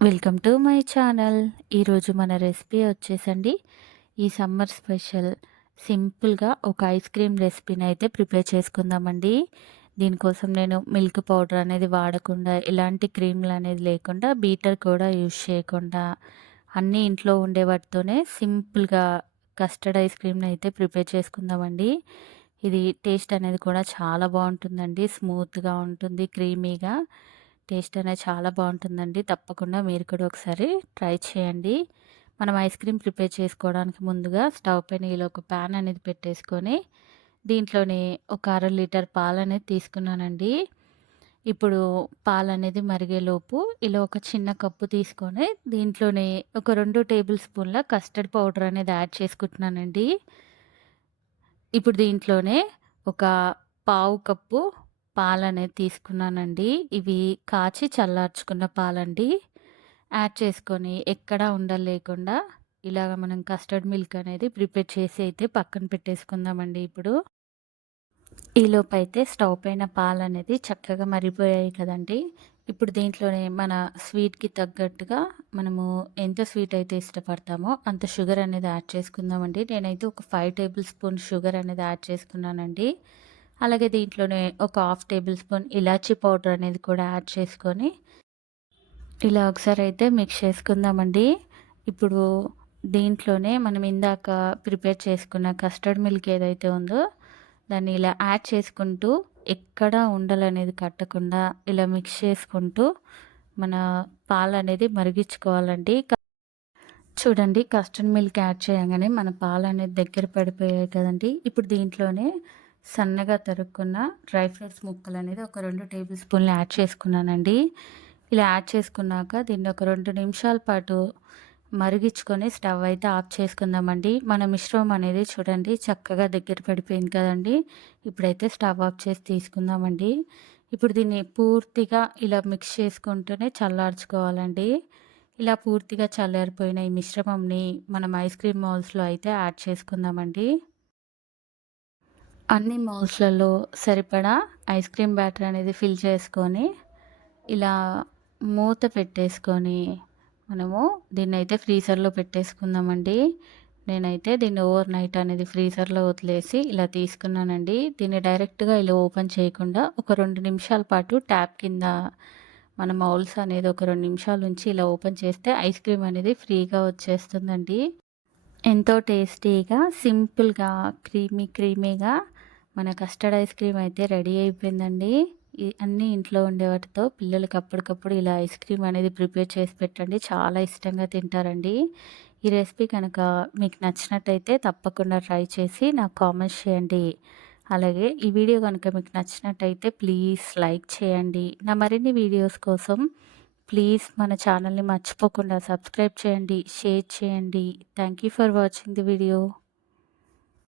Welcome to my channel. ఈరోజు మన recipe వచ్చేసండి ఈ సమ్మర్ స్పెషల్ సింపుల్‌గా ఒక ఐస్ క్రీమ్ రెసిపీని అయితే ప్రిపేర్ చేసుకుందామండి. దీనికోసం నేను మిల్క్ పౌడర్ అనేది వాడకుండా, ఎలాంటి క్రీమ్‌లు అనేది లేకుండా, బీటర్ కూడా యూజ్ చేయకుండా అన్నీ ఇంట్లో ఉండే వాటితోనే సింపుల్‌గా కస్టర్డ్ ఐస్ క్రీమ్‌ని అయితే ప్రిపేర్ చేసుకుందామండి. ఇది టేస్ట్ అనేది కూడా చాలా బావుంటుందండి. స్మూత్‌గా ఉంటుంది, క్రీమీగా. టేస్ట్ అనేది చాలా బావుంటుందండి. తప్పకుండా మీరు కూడా ఒకసారి ట్రై చేయండి. మనం ఐస్ క్రీమ్ ప్రిపేర్ చేసుకోవడానికి ముందుగా స్టవ్ పైన ఇలా ఒక ప్యాన్ అనేది పెట్టేసుకొని, దీంట్లోని ఒక అర లీటర్ పాలనేది తీసుకున్నానండి. ఇప్పుడు పాలనేది మరిగేలోపు ఇలా ఒక చిన్న కప్పు తీసుకొని, దీంట్లోని ఒక 2 టేబుల్ స్పూన్ల కస్టర్డ్ పౌడర్ అనేది యాడ్ చేసుకుంటున్నానండి. ఇప్పుడు దీంట్లోనే ఒక పావు కప్పు పాలనేది తీసుకున్నానండి. ఇవి కాచి చల్లార్చుకున్న పాలండి. యాడ్ చేసుకొని ఎక్కడా ఉండలు లేకుండా ఇలాగ మనం కస్టర్డ్ మిల్క్ అనేది ప్రిపేర్ చేసి అయితే పక్కన పెట్టేసుకుందామండి ఇప్పుడు. ఈలోపైతే స్టవ్ పైన పాలనేది చక్కగా మరిగిపోయాయి కదండీ! ఇప్పుడు దీంట్లోనే మన స్వీట్‌కి తగ్గట్టుగా మనము ఎంత స్వీట్ అయితే ఇష్టపడతామో అంత షుగర్ అనేది యాడ్ చేసుకుందామండి. నేనైతే ఒక 5 టేబుల్ స్పూన్ షుగర్ అనేది యాడ్ చేసుకున్నానండి. అలాగే దీంట్లోనే ఒక హాఫ్ టేబుల్ స్పూన్ ఇలాచీ పౌడర్ అనేది కూడా యాడ్ చేసుకొని ఇలా ఒకసారి అయితే మిక్స్ చేసుకుందామండి. ఇప్పుడు దీంట్లోనే మనం ఇందాక ప్రిపేర్ చేసుకున్న కస్టర్డ్ మిల్క్ ఏదైతే ఉందో దాన్ని ఇలా యాడ్ చేసుకుంటూ ఎక్కడా ఉండలనేది కట్టకుండా ఇలా మిక్స్ చేసుకుంటూ మన పాలనేది మరిగించుకోవాలండి. చూడండి, కస్టర్డ్ మిల్క్ యాడ్ చేయంగానే మన పాలనేది దగ్గర పడిపోయాయి కదండీ! ఇప్పుడు దీంట్లోనే సన్నగా తరుక్కున్న డ్రై ఫ్రూట్స్ ముక్కలనేది ఒక 2 టేబుల్ స్పూన్లు యాడ్ చేసుకున్నానండి. ఇలా యాడ్ చేసుకున్నాక దీన్ని ఒక 2 నిమిషాల పాటు మరిగించుకొని స్టవ్ అయితే ఆఫ్ చేసుకుందామండి. మన మిశ్రమం అనేది చూడండి చక్కగా దగ్గర పడిపోయింది కదండీ! ఇప్పుడైతే స్టవ్ ఆఫ్ చేసి తీసుకుందామండి. ఇప్పుడు దీన్ని పూర్తిగా ఇలా మిక్స్ చేసుకుంటూనే చల్లార్చుకోవాలండి. ఇలా పూర్తిగా చల్లారిపోయిన ఈ మిశ్రమంని మనం ఐస్ క్రీమ్ మౌల్స్‌లో అయితే యాడ్ చేసుకుందామండి. అన్ని మౌల్స్‌లలో సరిపడా ఐస్ క్రీమ్ బ్యాటర్ అనేది ఫిల్ చేసుకొని, ఇలా మూత పెట్టేసుకొని మనము దీన్నైతే ఫ్రీజర్‌లో పెట్టేసుకుందామండి. నేనైతే దీన్ని ఓవర్ నైట్ అనేది ఫ్రీజర్‌లో వదిలేసి ఇలా తీసుకున్నానండి. దీన్ని డైరెక్ట్‌గా ఇలా ఓపెన్ చేయకుండా ఒక 2 నిమిషాల పాటు ట్యాప్ కింద మన మౌల్స్ అనేది ఒక 2 నిమిషాల నుంచి ఇలా ఓపెన్ చేస్తే ఐస్ క్రీమ్ అనేది ఫ్రీగా వచ్చేస్తుందండి. ఎంతో టేస్టీగా, సింపుల్‌గా, క్రీమీగా మన కస్టర్డ్ ఐస్ క్రీమ్ అయితే రెడీ అయిపోయిందండి. అన్నీ ఇంట్లో ఉండే వాటితో పిల్లలకి అప్పటికప్పుడు ఇలా ఐస్ క్రీమ్ అనేది ప్రిపేర్ చేసి పెట్టండి. చాలా ఇష్టంగా తింటారండి. ఈ రెసిపీ కనుక మీకు నచ్చినట్టయితే తప్పకుండా ట్రై చేసి నాకు కామెంట్స్ చేయండి. అలాగే ఈ వీడియో కనుక మీకు నచ్చినట్టయితే ప్లీజ్ లైక్ చేయండి. నా మరిన్ని వీడియోస్ కోసం ప్లీజ్ మన ఛానల్ని మర్చిపోకుండా సబ్స్క్రైబ్ చేయండి, షేర్ చేయండి. Thank you for watching the video.